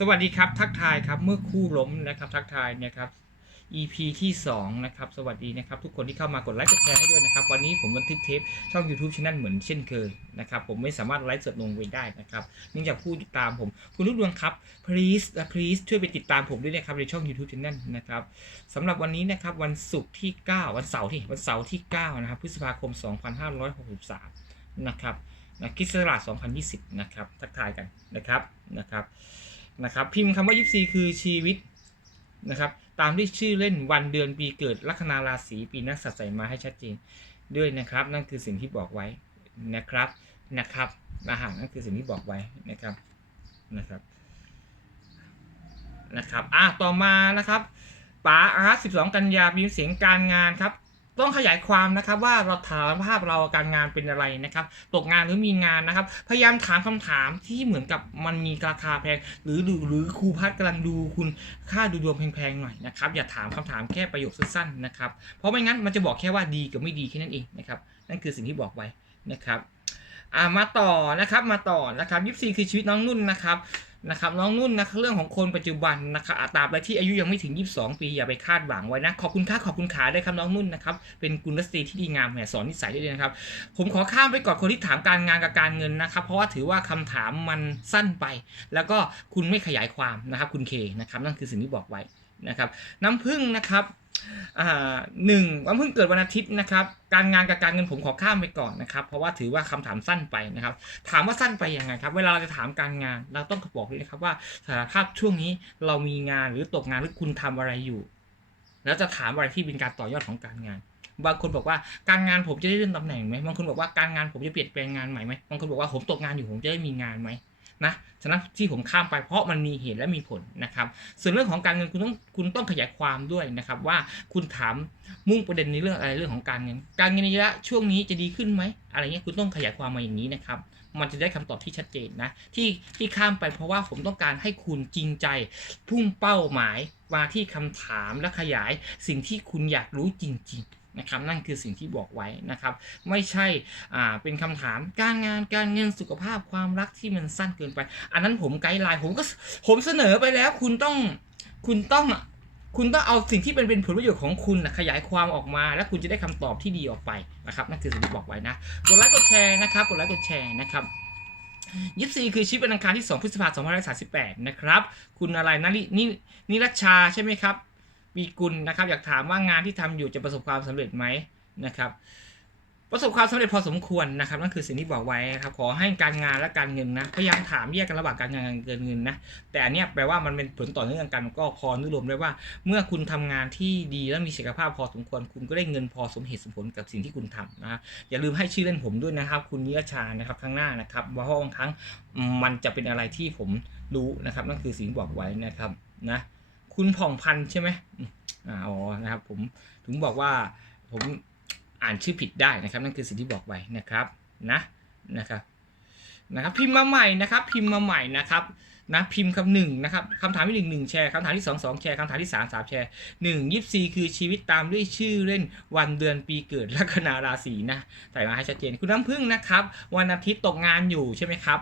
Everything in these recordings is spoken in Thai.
สวัสดีครับ ทักทายครับเมื่อคู่ล้มนะครับ ทักทายเนะครับ EP ที่ 2 นะครับ สวัสดีนะครับ ทุกคนที่เข้ามากดไลค์กดแชร์ให้ด้วยนะครับ วันนี้ผมบันทึกเทปช่อง YouTube Channel เหมือนเช่นเคยนะครับ ผมไม่สามารถไลฟ์สดลงไปได้นะครับเนื่องจากผู้ติดตามผม คุณลูกดวงครับ please please ช่วยไปติดตามผมด้วยนะครับในช่อง YouTube Channel นะครับสำหรับวันนี้นะครับวันศุกร์ที่ 9 วันเสาร์ที่วันเสาร์ที่9นะครับพฤษภาคม 2563 นะครับนะคริสต์ศักราช2020 นะครับ ทักทายกันนะครับนะครับ นะครับ พิมพ์คำว่ายิปซีคือชีวิตนะครับ ตามที่ชื่อเล่นวันเดือนปีเกิดลัคนาราศีปีนักสัตว์ใส่มาให้ชัดเจนด้วยนะครับ นั่นคือสิ่งที่บอกไว้นะครับนะครับอาหารนั่นคือสิ่งที่บอกไว้นะครับนะครับนะครับอะต่อมานะครับป๋าอาร์ต12กันยามีเสียงการงานครับ ต้องขยายความนะครับว่าเราถามภาพเราการงานเป็นอะไรนะครับตกงานหรือมีงานนะครับ พยายามถามคำถามที่เหมือนกับมันมีราคาแพง หรือหรือหรือครูพัดกำลังดูคุณค่าดูดวงแพงๆหน่อยนะครับอย่าถามคำถามแค่ประโยคสั้นๆนะครับเพราะไม่งั้นมันจะบอกแค่ว่าดีกับไม่ดีแค่นั้นเองนะครับนั่นคือสิ่งที่บอกไว้นะครับมาต่อนะครับมาต่อนะครับยิปซีคือชีวิตน้องนุ่นนะครับ นะครับน้องนุ่นนะเรื่องของคนปัจจุบันนะครับอาตราบใดที่อายุยังไม่ถึง 22 ปีอย่าไปคาดหวังไว้นะ ขอบคุณค่าขอบคุณขาได้ครับน้องนุ่นนะครับเป็นกุลสตรีที่ดีงามแหมสอนนิสัยได้เลยนะครับ ผมขอข้ามไปก่อนคนที่ถามการงานกับการเงินนะครับ เพราะว่าถือว่าคำถามมันสั้นไป แล้วก็คุณไม่ขยายความนะครับคุณเคนะครับนั่นคือสิ่งที่บอกไว้นะครับ น้ำพึ่งนะครับ หนึ่งน้ำพึ่งเกิดวันอาทิตย์นะครับ การงานกับการเงินผมขอข้ามไปก่อนนะครับ เพราะว่าถือว่าคำถามสั้นไปนะครับ ถามว่าสั้นไปยังไงครับ เวลาเราจะถามการงานเราต้องบอกเลยนะครับว่าสถานภาพช่วงนี้เรามีงานหรือตกงานหรือคุณทำอะไรอยู่ แล้วจะถามอะไรที่เป็นการต่อยอดของการงานบางคนบอกว่าการงานผมจะได้เลื่อนตำแหน่งไหมบางคนบอกว่าการงานผมจะเปลี่ยนแปลงงานใหม่ไหมบางคนบอกว่าผมตกงานอยู่ผมจะได้มีงานไหม นะฉะนั้นที่ผมข้ามไปเพราะมันมีเหตุและมีผลนะครับ ส่วนเรื่องของการเงินคุณต้องคุณต้องขยายความด้วยนะครับว่าคุณถามมุ่งประเด็นในเรื่องอะไรเรื่องของการเงิน การเงินในระยะช่วงนี้จะดีขึ้นไหมอะไรเงี้ยคุณต้องขยายความมาอย่างนี้นะครับ มันจะได้คำตอบที่ชัดเจนนะที่ที่ข้ามไปเพราะว่าผมต้องการให้คุณจริงใจ พุ่งเป้าหมายมาที่คำถามและขยายสิ่งที่คุณอยากรู้จริง ๆ นะครับนั่นคือสิ่งที่บอกไว้นะครับ ไม่ใช่อ่าเป็นคำถามการงานการเงินสุขภาพความรักที่มันสั้นเกินไป อันนั้นผมไกด์ไลน์ผมก็ผมเสนอไปแล้วคุณต้องคุณต้องคุณต้องเอาสิ่งที่เป็นเป็นผลประโยชน์ของคุณนะขยายความออกมา แล้วคุณจะได้คำตอบที่ดีออกไปนะครับนั่นคือสิ่งที่บอกไว้นะกดไลค์กดแชร์นะครับกดไลค์กดแชร์นะครับยิปซีคือชีวิตวันอังคารที่ 2 พฤษภาคม2538 นะครับ คุณอะไรนลินินิรัชชาใช่ไหมครับ ปีกุลนะครับอยากถามว่างานที่ทำอยู่จะประสบความสำเร็จไหมนะครับ ประสบความสำเร็จพอสมควรนะครับนั่นคือสิ่งที่บอกไว้นะครับขอให้การงานและการเงินนะพยายามถามแยกกันระหว่างการงานกับการเงินนะแต่อันนี้แปลว่ามันเป็นผลต่อเนื่องกันก็พอนุรวมได้ว่า เมื่อคุณทำงานที่ดีและมีศักยภาพพอสมควร คุณก็ได้เงินพอสมเหตุสมผลกับสิ่งที่คุณทำนะอย่าลืมให้ชื่อเล่นผมด้วยนะครับ คุณนิรชานะครับข้างหน้านะครับเพราะบางครั้งมันจะเป็นอะไรที่ผมรู้นะครับนั่นคือสิ่งที่บอกไว้นะครับนะ คุณผ่องพันใช่ไหมอ๋อนะครับผมถึงบอกว่าผมอ่านชื่อผิดได้นะครับ นั่นคือสิ่งที่บอกไว้นะครับนะนะครับนะครับพิมพ์มาใหม่นะครับ พิมพ์มาใหม่นะครับนะพิมพ์คำหนึ่งนะครับคำถามที่หนึ่งหนึ่งแชร์คำถามที่สองสองแชร์คำถามที่สามสามแชร์หนึ่งยิปซีคือชีวิตตามด้วยชื่อเล่นวันเดือนปีเกิดลัคนาราศีนะใส่มาให้ชัดเจนคุณน้ำพึ่งนะครับ วันอาทิตย์ตกงานอยู่ใช่ไหมครับ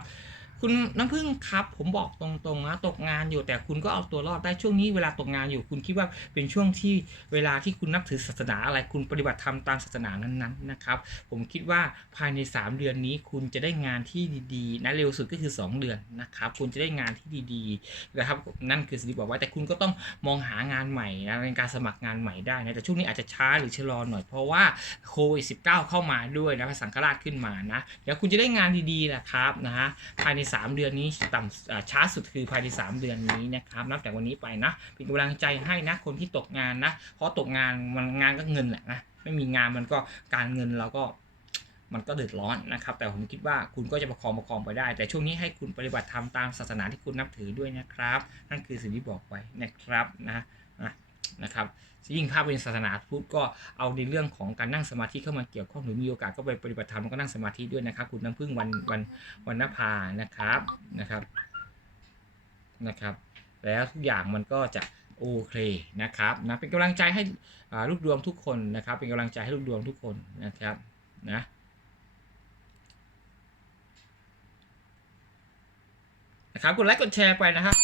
คุณน้ำพึ่งครับ ผมบอกตรงๆนะตกงานอยู่แต่คุณก็เอาตัวรอดได้ช่วงนี้เวลาตกงานอยู่ คุณคิดว่าเป็นช่วงที่เวลาที่คุณนับถือศาสนาอะไรคุณปฏิบัติธรรมตามศาสนานั้นๆนะครับ ผมคิดว่าภายใน 3 เดือนนี้คุณจะได้งานที่ดีๆนะเร็วสุดก็คือ 2 เดือนนะครับ คุณจะได้งานที่ดีๆนะครับนั่นคือสิ่งที่บอกไว้แต่คุณก็ต้องมองหางานใหม่นะในการสมัครงานใหม่ได้นะแต่ช่วงนี้อาจจะช้าหรือชะลอหน่อยเพราะว่าโควิด19เข้ามาด้วยนะพระสังฆราชขึ้นมานะเดี๋ยวคุณจะได้งานดีๆนะครับนะฮะภายใน3 เดือนนี้ต่ำอ่าช้าสุดคือภายใน 3 เดือนนี้นะครับนับจากวันนี้ไปนะเป็นกำลังใจให้นะคนที่ตกงานนะเพราะตกงานมันงานก็เงินแหละนะไม่มีงานมันก็การเงินเราก็มันก็เดือดร้อนนะครับ แต่ผมคิดว่าคุณก็จะประคองประคองไปได้ แต่ช่วงนี้ให้คุณปฏิบัติธรรมตามศาสนาที่คุณนับถือด้วยนะครับ นั่นคือสิ่งที่บอกไว้นะครับนะนะนะครับ ยิ่งถ้าเป็นศาสนาพุทธก็เอาในเรื่องของการนั่งสมาธิเข้ามาเกี่ยวข้องหรือมีโอกาสก็ไปปฏิบัติธรรมแล้วก็นั่งสมาธิด้วยนะครับ คุณน้ำพึ่งวันวันวันนภานะครับนะครับนะครับ แล้วทุกอย่างมันก็จะโอเคนะครับนะเป็นกำลังใจให้ลูกดวงทุกคนนะครับ เป็นกำลังใจให้ลูกดวงทุกคนนะครับนะนะครับกดไลค์กดแชร์ไปนะครับ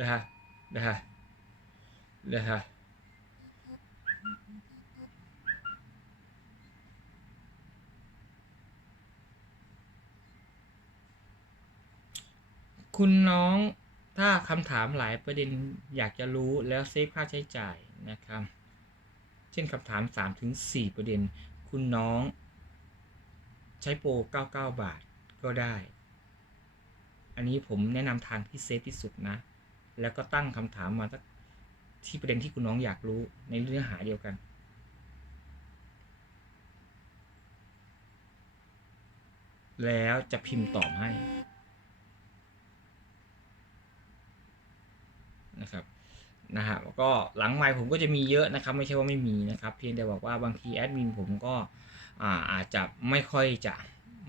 นะฮะนะฮะ นะฮะคุณน้องถ้าคำถามหลายประเด็นอยากจะรู้แล้วเซฟค่าใช้จ่ายนะครับ เช่นคำถาม3-4ถึง4ประเด็น คุณน้อง ใช้โปร 99 บาทก็ได้ อันนี้ผมแนะนำทางที่เซฟที่สุดนะ แล้วก็ตั้งคำถามมาสัก ที่ประเด็นที่คุณน้องอยากรู้ในเนื้อหาเดียวกัน แล้วจะพิมพ์ตอบให้นะครับนะฮะแล้วก็หลังไมค์ผมก็จะมีเยอะนะครับ ไม่ใช่ว่าไม่มีนะครับ เพียงแต่บอกว่าบางทีแอดมินผมก็อ่าอาจจะไม่ค่อยจะ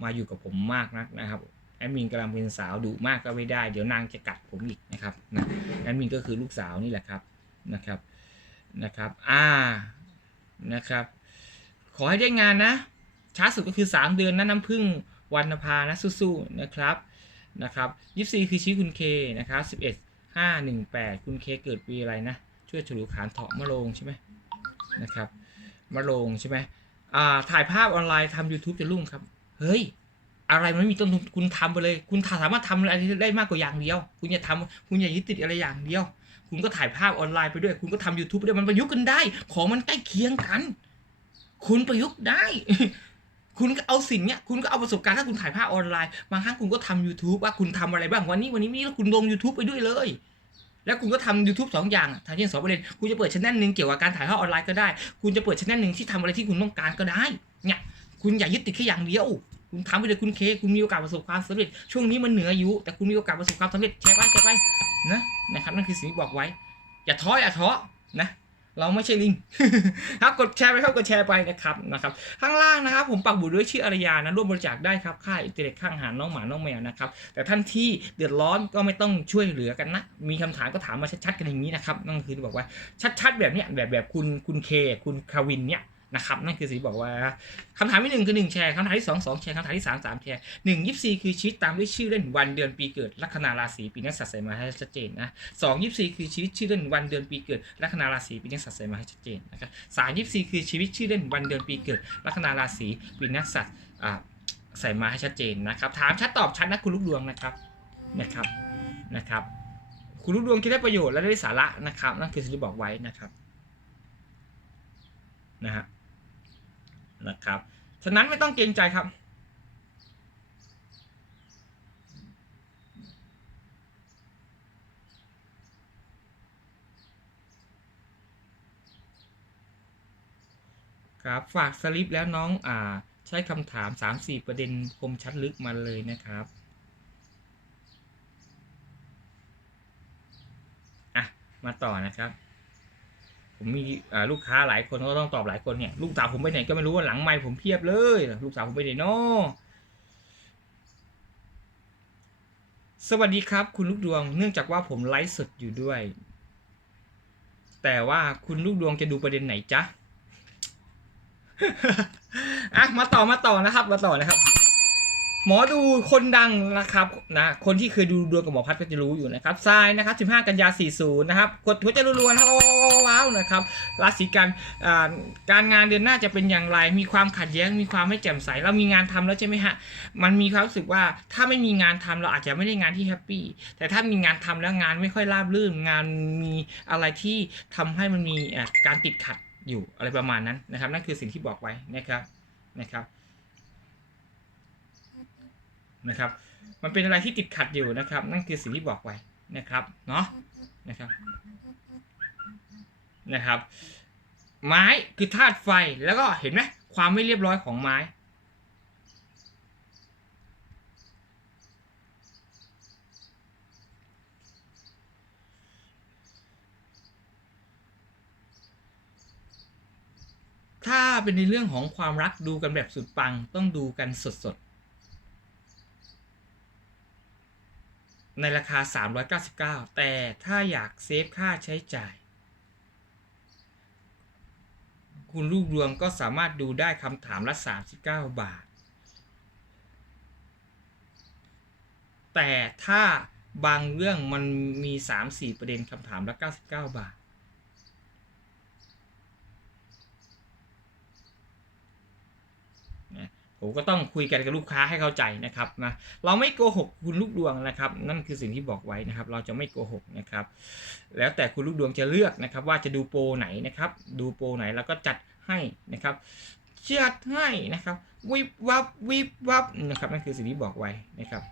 มาอยู่กับผมมากนักนะครับแอดมินกำลังเป็นสาวดุมากก็ไม่ได้ เดี๋ยวนางจะกัดผมอีกนะครับนะแอดมินก็คือลูกสาวนี่แหละครับ นะครับนะครับอ่านะครับขอให้ได้งานนะ ช้าสุดก็คือ 3 เดือนนะน้ำพึ่งวันนภานะสู้ๆนะครับนะครับยี่สี่คือชีวิตคุณเคนะครับสิบเอ็ดห้าหนึ่งแปดคุณเคเกิดปีอะไรนะ ช่วยฉลูขานเถาะมะโรงใช่ไหมนะครับมะโรงใช่ไหมอ่าถ่ายภาพออนไลน์ทำ YouTube จะรุ่งครับ เฮ้ย อะไรมันไม่มีต้นทุนคุณทำไปเลย คุณสามารถทำอะไรได้มากกว่าอย่างเดียว คุณอย่าทำคุณอย่ายึดติดอะไรอย่างเดียว คุณก็ถ่ายภาพออนไลน์ไปด้วย คุณก็ทำ YouTube ไปด้วยมันประยุกต์กันได้ ของมันใกล้เคียงกัน คุณประยุกต์ได้ คุณก็เอาสิ่งเนี้ยคุณก็เอาประสบการณ์ถ้าคุณถ่ายภาพออนไลน์บางครั้งคุณก็ทำ YouTube ว่าคุณทำอะไรบ้างวันนี้วันนี้นี่แล้วคุณลง YouTube ไปด้วยเลย แล้วคุณก็ทำ YouTube สองอย่างทำเช่นสองประเด็นคุณจะเปิดช anel หนึ่งเกี่ยวกับการถ่ายภาพออนไลน์ก็ได้ คุณจะเปิดช anel หนึ่งที่ทำอะไรที่คุณต้องการก็ได้เนี่ยคุณอย่ายึดติดแค่อย่างเดียว คุณทำไปเลยคุณเคคุณมีโอกาสประสบความสำเร็จ ช่วงนี้มันเหนืออายุแต่คุณมีโอกาสประสบความสำเร็จแชร์ไปแชร์ไปนะนะครับนั่นคือสิ่งที่บอกไว้ อย่าท้ออย่าท้อนะเราไม่ใช่ลิงครับกดแชร์ไปครับกดแชร์ไปนะครับนะครับ ข้างล่างนะครับ ผมปักบุตรด้วยชื่ออารยานะร่วมบริจาคได้ครับค่าอินเทอร์เน็ตข้างหารน้องหมาน้องแมวนะครับ แต่ท่านที่เดือดร้อนก็ไม่ต้องช่วยเหลือกันนะ มีคำถามก็ถามมาชัดๆกันอย่างนี้นะครับนั่นคือที่บอกว่าชัดๆ แบบเนี้ยแบบแบบคุณคุณเคคุณคาวินเนี่ย นะครับนั่นคือสีบอกว่าคำถามที่หนึ่งคือหนึ่งแชร์คำถามที่สองสองแชร์คำถามที่สามสามแชร์หนึ่งยี่สี่คือชีวิตตามด้วยชื่อเล่นวันเดือนปีเกิดลัคนาราศีปีนักสัตว์ใส่มาให้ชัดเจนนะสองยี่สี่คือชีวิตชื่อเล่นวันเดือนปีเกิดลัคนาราศีปีนักสัตว์ใส่มาให้ชัดเจนนะครับสามยี่สี่คือชีวิตชื่อเล่นวันเดือนปีเกิดลัคนาราศีปีนักสัตว์ใส่มาให้ชัดเจนนะครับ ถามชัดตอบชัดนะคุณลูกดวงนะครับนะครับนะครับคุณลูกดวงคิดได้ประโยชน์และได้สาระนะครับ นั่นคือสิ่งที่บอกไว้นะครับนะฮะ นะครับ ฉะนั้นไม่ต้องเกรงใจครับ ครับฝากสลิปแล้วน้องอ่าใช้คำถาม 3-4 ประเด็นคมชัดลึกมาเลยนะครับอะมาต่อนะครับ ผมมีลูกค้าหลายคนก็ต้องตอบหลายคนเนี่ยลูกสาวผมไปไหนก็ไม่รู้ว่าหลังไม่ผมเพียบเลย ลูกสาวผมไปไหนเนาะสวัสดีครับ คุณลูกดวงเนื่องจากว่าผมไลฟ์สดอยู่ด้วย แต่ว่าคุณลูกดวงจะดูประเด็นไหนจ๊ะอะมาต่อมาต่อนะครับ มาต่อนะครับ หมอดูคนดังนะครับนะคนที่เคยดูดวงกับหมอพัดก็จะรู้อยู่นะครับทรายนะครับ 15 กันยา 40 นะครับกดหัวใจรัวๆนะครับว้าวนะครับราศีกันการงานเดือนหน้าจะเป็นอย่างไร มีความขัดแย้งมีความไม่แจ่มใสเรามีงานทำแล้วใช่ไหมฮะมันมีความรู้สึกว่าถ้าไม่มีงานทำเราอาจจะไม่ได้งานที่แฮปปี้แต่ถ้ามีงานทำแล้วงานไม่ค่อยราบรื่นงานมีอะไรที่ทำให้มันมีการติดขัดอยู่อะไรประมาณนั้นนะครับ นั่นคือสิ่งที่บอกไว้นะครับนะครับ นะครับ มันเป็นอะไรที่ติดขัดอยู่นะครับ นั่นคือสิ่งที่บอกไว้นะครับเนาะนะครับนะครับ ไม้คือธาตุไฟแล้วก็เห็นไหมความไม่เรียบร้อยของไม้ถ้าเป็นในเรื่องของความรักดูกันแบบสุดปังต้องดูกันสด ในราคา 399 แต่ถ้าอยากเซฟค่าใช้จ่าย คุณลูกดวงก็สามารถดูได้คำถามละ 39 บาท แต่ถ้าบางเรื่องมันมีสามสี่ประเด็นคำถามละเก้าสิบเก้าบาท นะ ผมก็ต้องคุยกันกับลูกค้าให้เข้าใจนะครับนะเราไม่โกหกคุณลูกดวงนะครับ นั่นคือสิ่งที่บอกไว้นะครับ เราจะไม่โกหกนะครับ แล้วแต่คุณลูกดวงจะเลือกนะครับ ว่าจะดูโปรไหนนะครับ ดูโปรไหนแล้วก็จัดให้นะครับเชื่อดให้นะครับ วิบวับวิบวับนะครับนั่นคือสิ่งที่บอกไว้นะครับ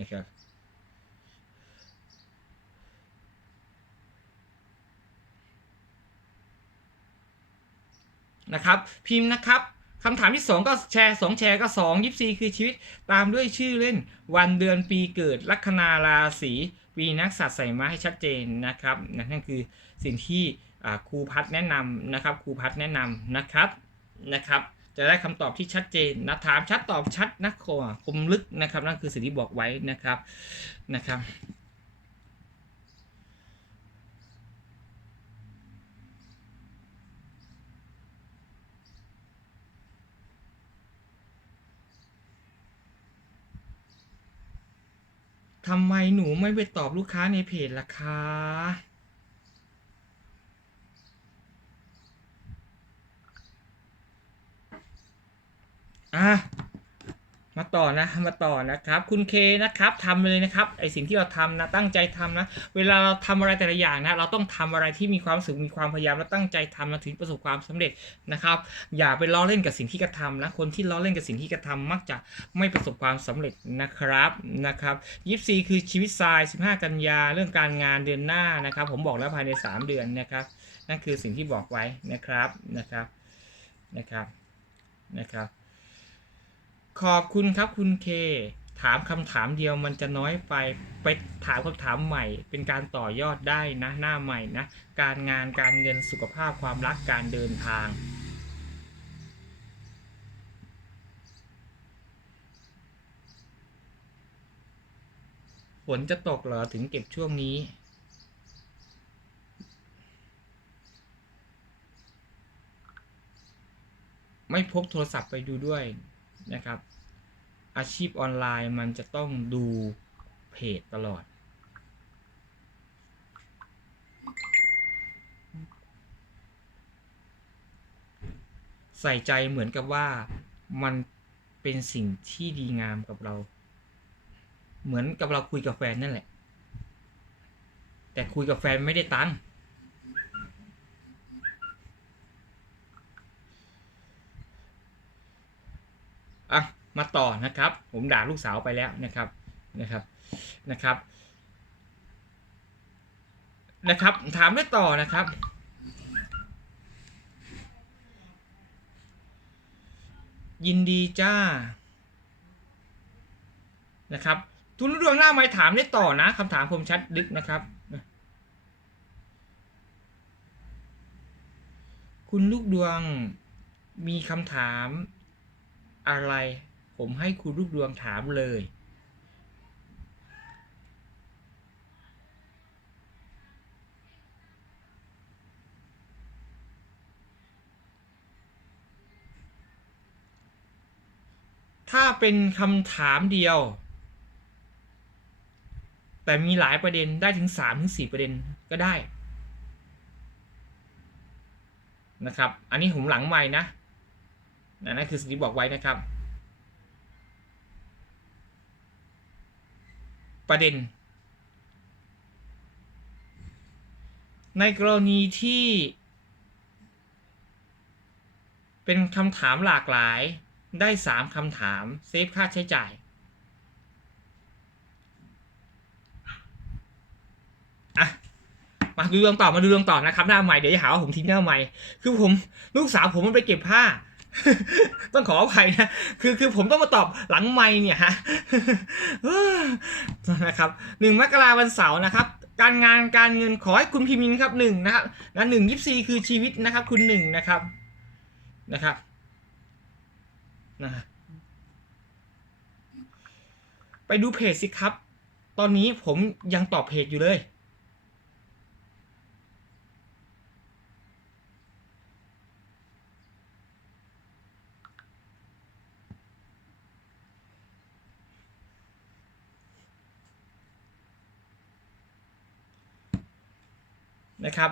นะครับนะครับพิมพ์นะครับ คำถามที่ 2 ก็แชร์2แชร์ก็2ยิปซีคือชีวิตตามด้วยชื่อเล่นวันเดือนปีเกิดลัคนาราศีปีนักสัตว์ใส่มาให้ชัดเจนนะครับนั่นคือสิ่งที่ครูพัดแนะนำนะครับครูพัดแนะนำนะครับนะครับจะได้คำตอบที่ชัดเจนนะถามชัดตอบชัดนะคมคมลึกนะครับ นั่นคือสิ่งที่บอกไว้นะครับนะครับ ทำไมหนูไม่ไปตอบลูกค้าในเพจล่ะคะ อะ มาต่อนะมาต่อนะครับ คุณเคนะครับทำเลยนะครับไอสิ่งที่เราทำนะตั้งใจทำนะ เวลาเราทำอะไรแต่ละอย่างนะ เราต้องทำอะไรที่มีความสุขมีความพยายามและตั้งใจทำนะถึงประสบความสำเร็จนะครับ อย่าไปล้อเล่นกับสิ่งที่กระทำนะคนที่ล้อเล่นกับสิ่งที่กระทำมักจะไม่ประสบความสำเร็จนะครับนะครับยิปซีคือชีวิตทราย 15 กันยาเรื่องการงานเดือนหน้านะครับ ผมบอกแล้วภายใน 3 เดือนนะครับ นั่นคือสิ่งที่บอกไว้นะครับนะครับนะครับนะครับ ขอบคุณครับคุณเค ถามคำถามเดียวมันจะน้อยไป ไปถามคำถามใหม่ เป็นการต่อยอดได้นะ หน้าใหม่นะ การงานการเงินสุขภาพความรักการเดินทางฝนจะตกเหรอถึงเก็บช่วงนี้ ไม่พกโทรศัพท์ไปดูด้วย นะครับ อาชีพออนไลน์มันจะต้องดูเพจตลอด ใส่ใจเหมือนกับว่ามันเป็นสิ่งที่ดีงามกับเรา เหมือนกับเราคุยกับแฟนนั่นแหละ แต่คุยกับแฟนไม่ได้ตังค์อะ มาต่อนะครับ ผมด่าลูกสาวไปแล้วนะครับนะครับนะครับ นะครับ ถามได้ต่อนะครับ ยินดีจ้านะครับ ทุนดวงหน้าไม้ถามได้ต่อนะคำถามคมชัดลึกนะครับ คุณลูกดวงมีคำถามอะไร ผมให้คุณลูกดวงถามเลย ถ้าเป็นคำถามเดียว แต่มีหลายประเด็นได้ถึงสามถึงสี่ประเด็นก็ได้นะครับ อันนี้ผมหลังใหม่นะนะนั่นคือสิ่งที่บอกไว้นะครับ ประเด็น ในกรณีที่ เป็นคำถามหลากหลายได้สามคำถามเซฟค่าใช้จ่าย อะ มาดูเรื่องต่อมาดูเรื่องต่อนะครับ หน้าใหม่เดี๋ยวจะหาว่าผมทิ้งหน้าใหม่ คือผมลูกสาวผมมันไปเก็บผ้า ต้องขออภัยนะ คือคือผมต้องมาตอบหลังไม่เนี่ยฮะนะครับหนึ่งมกราวันเสาร์นะครับ การงานการเงินขอให้คุณพิมพ์นี้ครับหนึ่งนะครับนะหนึ่งยิปซีคือชีวิตนะครับ คุณหนึ่งนะครับนะครับนะไปดูเพจสิครับ ตอนนี้ผมยังตอบเพจอยู่เลย นะครับ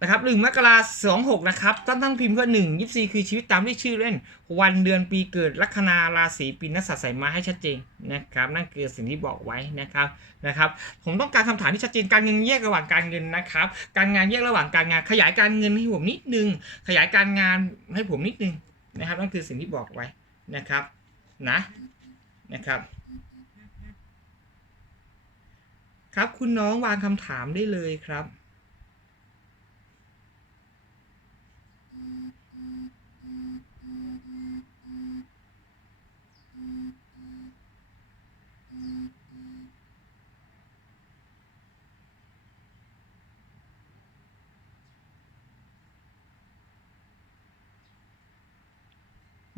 นะครับหนึ่งมกราสองหกนะครับตั้งตั้งพิมพ์ก็หนึ่งยี่สี่คือชีวิตตามที่ชื่อเล่น วันเดือนปีเกิดลัคนาราศีปีนักษัตริย์ใส่มาให้ชัดเจนนะครับ นั่นคือสิ่งที่บอกไว้นะครับนะครับ ผมต้องการคำถามที่ชัดเจนการเงินแยกระหว่างการเงินนะครับ การงานแยกระหว่างการงาน ขยายการเงินให้ผมนิดนึง ขยายการงานให้ผมนิดนึงนะครับ นั่นคือสิ่งที่บอกไว้นะครับนะนะครับ ครับ คุณน้องวางคำถามได้เลยครับ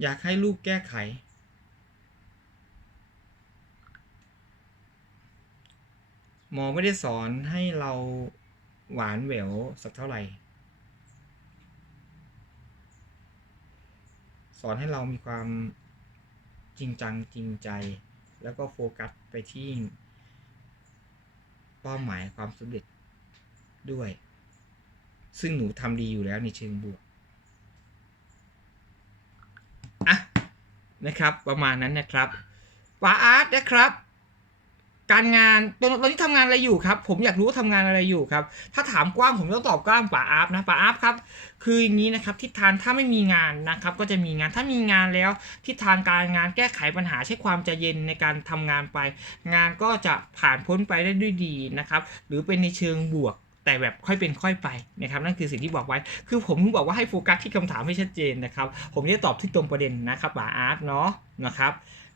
อยากให้ลูกแก้ไข หมอไม่ได้สอนให้เราหวานแหววสักเท่าไหร่ สอนให้เรามีความจริงจังจริงใจ แล้วก็โฟกัสไปที่เป้าหมายความสำเร็จด้วย ซึ่งหนูทำดีอยู่แล้วในเชิงบวกอะนะครับ ประมาณนั้นนะครับป๋าอาร์ตนะครับ การงานตอนตอนนี้ทำงานอะไรอยู่ครับ ผมอยากรู้ว่าทำงานอะไรอยู่ครับ ถ้าถามกว้างผมต้องตอบกว้างป๋าอาร์ฟนะป๋าอาร์ฟครับ คืออย่างนี้นะครับทิศทางถ้าไม่มีงานนะครับ ก็จะมีงานถ้ามีงานแล้วทิศทางการงานแก้ไขปัญหาใช้ความใจเย็นในการทำงานไป งานก็จะผ่านพ้นไปได้ด้วยดีนะครับ หรือเป็นในเชิงบวก แต่แบบค่อยเป็นค่อยไปนะครับนั่นคือสิ่งที่บอกไว้ คือผมบอกว่าให้โฟกัสที่คำถามให้ชัดเจนนะครับ ผมจะตอบที่ตรงประเด็นนะครับป๋าอาร์ตเนาะนะครับ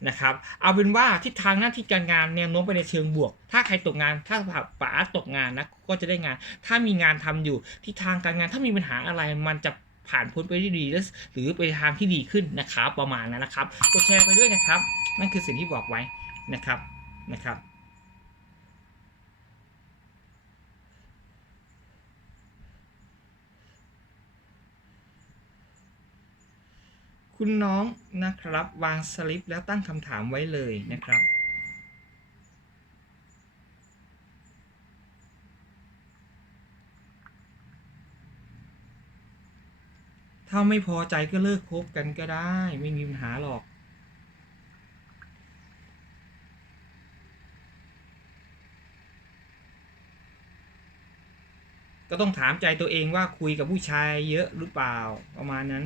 นะครับเอาเป็นว่าทิศทางหน้าที่การงานแนวโน้มไปในเชิงบวก ถ้าใครตกงานถ้าป๋าอาร์ตตกงานนะก็จะได้งาน ถ้ามีงานทำอยู่ทิศทางการงานถ้ามีปัญหาอะไรมันจะผ่านพ้นไปได้ดีหรือไปทางที่ดีขึ้นนะครับประมาณนั้นนะครับกดแชร์ไปด้วยนะครับ นั่นคือสิ่งที่บอกไว้นะครับนะครับ คุณน้องนะครับวางสลิปแล้วตั้งคำถามไว้เลยนะครับ ถ้าไม่พอใจก็เลิกคบกันก็ได้ไม่มีปัญหาหรอกก็ต้องถามใจตัวเองว่าคุยกับผู้ชายเยอะหรือเปล่าประมาณนั้น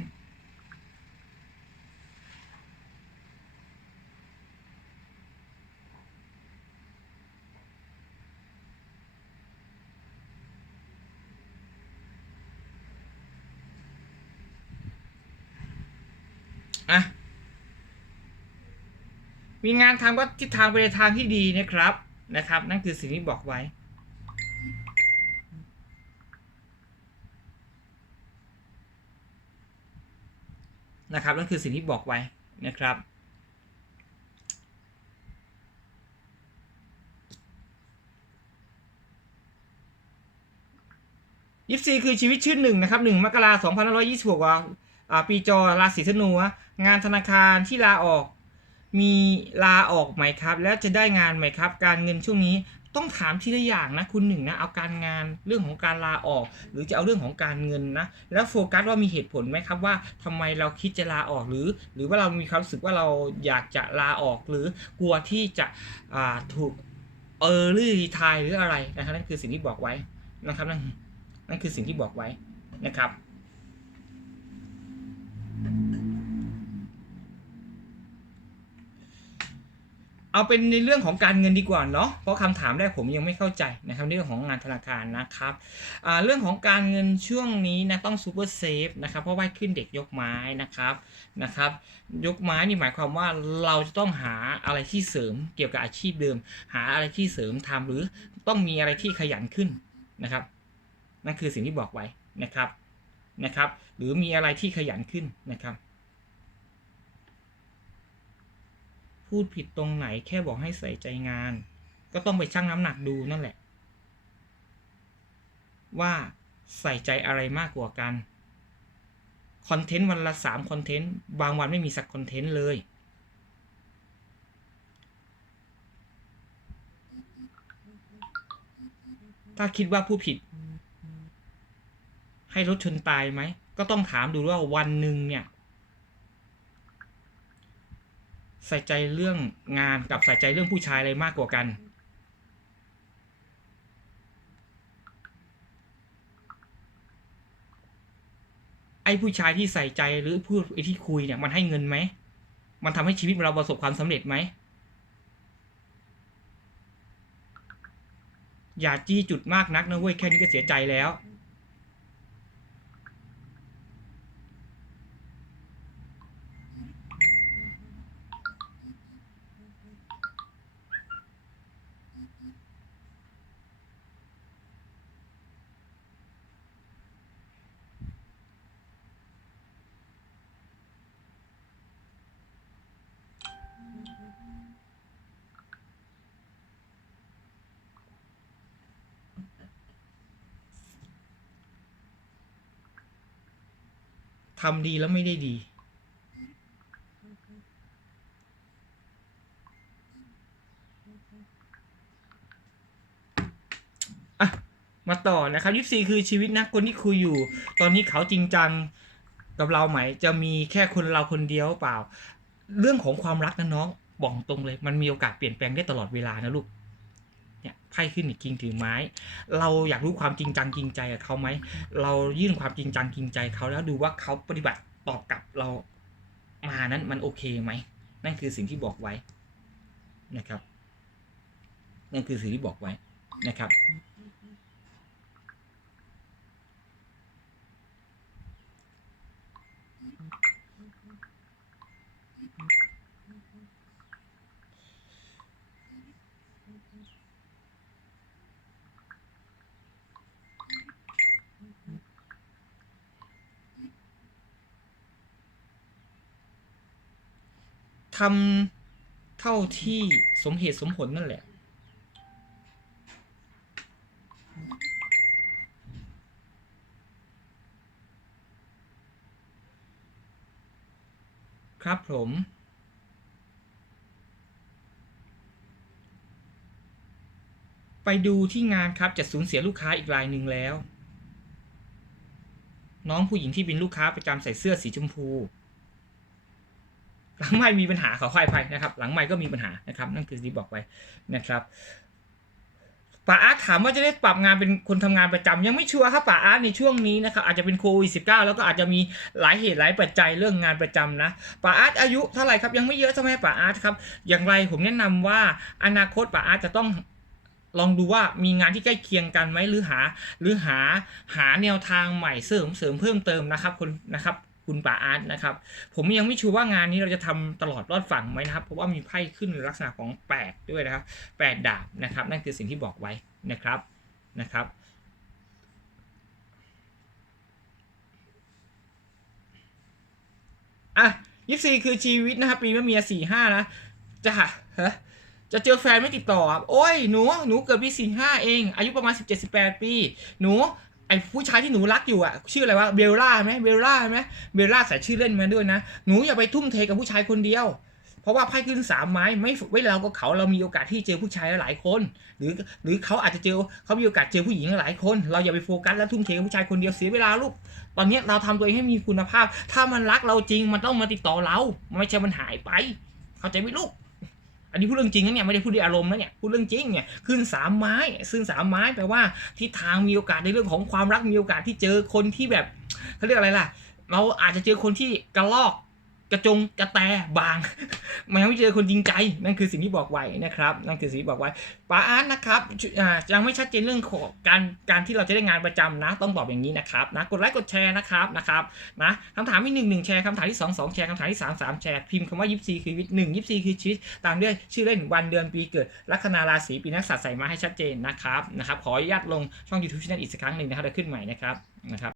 อะมีงานทำก็ทิศทางไปในทางที่ดีนะครับนะครับ นั่นคือสิ่งที่บอกไว้ นะครับนั่นคือสิ่งที่บอกไว้นะครับยี่สี่คือชีวิตชื่อหนึ่งนะครับหนึ่งมกราสองพันห้าร้อยยี่สิบหกอ่า ปีจอราศีธนูงานธนาคารที่ลาออก มีลาออกไหมครับ แล้วจะได้งานไหมครับ การเงินช่วงนี้ต้องถามทีละอย่างนะคุณหนึ่งนะเอาการงานเรื่องของการลาออก หรือจะเอาเรื่องของการเงินนะแล้วโฟกัสว่ามีเหตุผลไหมครับว่าทำไมเราคิดจะลาออกหรือ หรือว่าเรามีความรู้สึกว่าเราอยากจะลาออกหรือกลัวที่จะถูกเออรือรีทายหรืออะไรนะครับนั่นคือสิ่งที่บอกไว้นะครับนั่นนั่นคือสิ่งที่บอกไว้นะครับ เอาเป็นในเรื่องของการเงินดีกว่าเนาะเพราะคำถามแรกผมยังไม่เข้าใจนะครับเรื่องของงานธนาคารนะครับเรื่องของการเงินช่วงนี้นะต้องซูเปอร์เซฟนะครับเพราะว่าขึ้นเด็กยกไม้นะครับนะครับ ยกไม้นี่หมายความว่าเราจะต้องหาอะไรที่เสริมเกี่ยวกับอาชีพเดิม หาอะไรที่เสริมทำหรือต้องมีอะไรที่ขยันขึ้นนะครับ นั่นคือสิ่งที่บอกไว้นะครับ นะครับ หรือมีอะไรที่ขยันขึ้นนะครับ พูดผิดตรงไหนแค่บอกให้ใส่ใจงาน ก็ต้องไปชั่งน้ำหนักดูนั่นแหละ ว่าใส่ใจอะไรมากกว่ากันคอนเทนต์วันละสามคอนเทนต์บางวันไม่มีสักคอนเทนต์เลย ถ้าคิดว่าผู้ผิด ให้รถชนตายไหม ก็ต้องถามดูว่าวันหนึ่งเนี่ย ใส่ใจเรื่องงานกับใส่ใจเรื่องผู้ชายอะไรมากกว่ากัน ไอ้ผู้ชายที่ใส่ใจหรือพูดไอ้ที่คุยเนี่ยมันให้เงินไหม มันทำให้ชีวิตเราประสบความสำเร็จไหมอย่าจี้จุดมากนักนะเว้ยแค่นี้ก็เสียใจแล้ว ทำดีแล้วไม่ได้ดี อะ มาต่อนะครับยี่สี่คือชีวิตนะคนที่คุยอยู่ ตอนนี้เขาจริงจังกับเราไหม จะมีแค่คนเราคนเดียวเปล่า เรื่องของความรักนะน้องบอกตรงเลย มันมีโอกาสเปลี่ยนแปลงได้ตลอดเวลานะลูก ไพ่ขึ้นอีกคิงถือไม้ เราอยากรู้ความจริงจังจริงใจกับเขาไหม เรายื่นความจริงจังจริงใจเขาแล้วดูว่าเขาปฏิบัติตอบกลับเรามานั้นมันโอเคไหม นั่นคือสิ่งที่บอกไว้นะครับ นั่นคือสิ่งที่บอกไว้นะครับ ทำเท่าที่สมเหตุสมผลนั่นแหละ ครับผมไปดูที่งานครับจะสูญเสียลูกค้าอีกรายหนึ่งแล้ว น้องผู้หญิงที่เป็นลูกค้าประจำใส่เสื้อสีชมพู หลังไม่มีปัญหาขอควายภัยนะครับ หลังไม่ก็มีปัญหานะครับ นั่นคือที่บอกไว้นะครับป่าอาร์ตถามว่าจะได้ปรับงานเป็นคนทำงานประจำยังไม่ชัวร์ครับป่าอาร์ตในช่วงนี้นะครับอาจจะเป็นโควิดสิแล้วก็อาจจะมีหลายเหตุหลายปัจจัยเรื่องงานประจำนะป่าอาร์ตอายุเท่าไหร่ครับยังไม่เยอะใช่ไหมป่าอาร์ตครับอย่างไรผมแนะนำว่าอนาคตป่าอาร์ตจะต้องลองดูว่ามีงานที่ใกล้เคียงกันไหมหรือหา หรือหาหาแนวทางใหม่เสริมเสริมเพิ่มเติมนะครับคุณนะครับ คุณป่าอาร์ตนะครับ ผมยังไม่ชัวร์ว่างานนี้เราจะทำตลอดรอดฝั่งไหมนะครับ เพราะว่ามีไพ่ขึ้นลักษณะของแปดด้วยนะครับแปดดาบนะครับ นั่นคือสิ่งที่บอกไว้นะครับนะครับอะยี่สี่คือชีวิตนะครับปีมะเมียสี่ห้านะจะฮะจะเจอแฟนไม่ติดต่อ โอ้ย หนู หนูเกิดปีสี่ห้าเอง อายุประมาณสิบเจ็ดสิบแปดปี หนู ไอผู้ชายที่หนูรักอยู่อะชื่ออะไรวะเบลล่าไหมเบลล่าไหมเบลล่าใส่ชื่อเล่นมาด้วยนะหนูอย่าไปทุ่มเทกับผู้ชายคนเดียว เพราะว่าไพ่ขึ้นสามไม้ไม่ไว้เรากับเขาเรามีโอกาสที่เจอผู้ชายหลายคน หรือหรือเขาอาจจะเจอเขามีโอกาสเจอผู้หญิงหลายคน เราอย่าไปโฟกัสและทุ่มเทกับผู้ชายคนเดียวเสียเวลาลูกตอนนี้เราทำตัวเองให้มีคุณภาพ ถ้ามันรักเราจริงมันต้องมาติดต่อเราไม่ใช่มันหายไป เข้าใจไหมลูก นนี้พูดเรื่องจริงนะเนี่ยไม่ได้พูดด้วยอารมณ์นะเนี่ยพูดเรื่องจริงเนี่ยขึ้นสามไม้ขึ้นสามไม้แปลว่าทิศทางมีโอกาสในเรื่องของความรักมีโอกาสที่เจอคนที่แบบเขาเรียกอะไรล่ะ เราอาจจะเจอคนที่กระลอก กระจงกระแตบางมันยังไม่เจอคนจริงใจ นั่นคือสิ่งที่บอกไว้นะครับ นั่นคือสิ่งที่บอกไว้ป้าอาร์ตนะครับยังไม่ชัดเจนเรื่องของการการที่เราจะได้งานประจำนะ ต้องตอบอย่างนี้นะครับนะกดไลค์กดแชร์นะครับนะครับนะคำถามที่หนึ่งหนึ่งแชร์คำถามที่สองสองแชร์คำถามที่สามสามแชร์พิมพ์คำว่ายิปซีคือวิตหนึ่งยิปซีคือชีวิตตามด้วยชื่อเล่นวันเดือนปีเกิดลัคนาราศีปีนักษัตรใส่มาให้ชัดเจนนะครับนะครับขออนุญาตลงช่อง YouTube channel อีกสักครั้งหนึ่งนะครับเดี๋ยวขึ้นใหม่นะครับนะครับ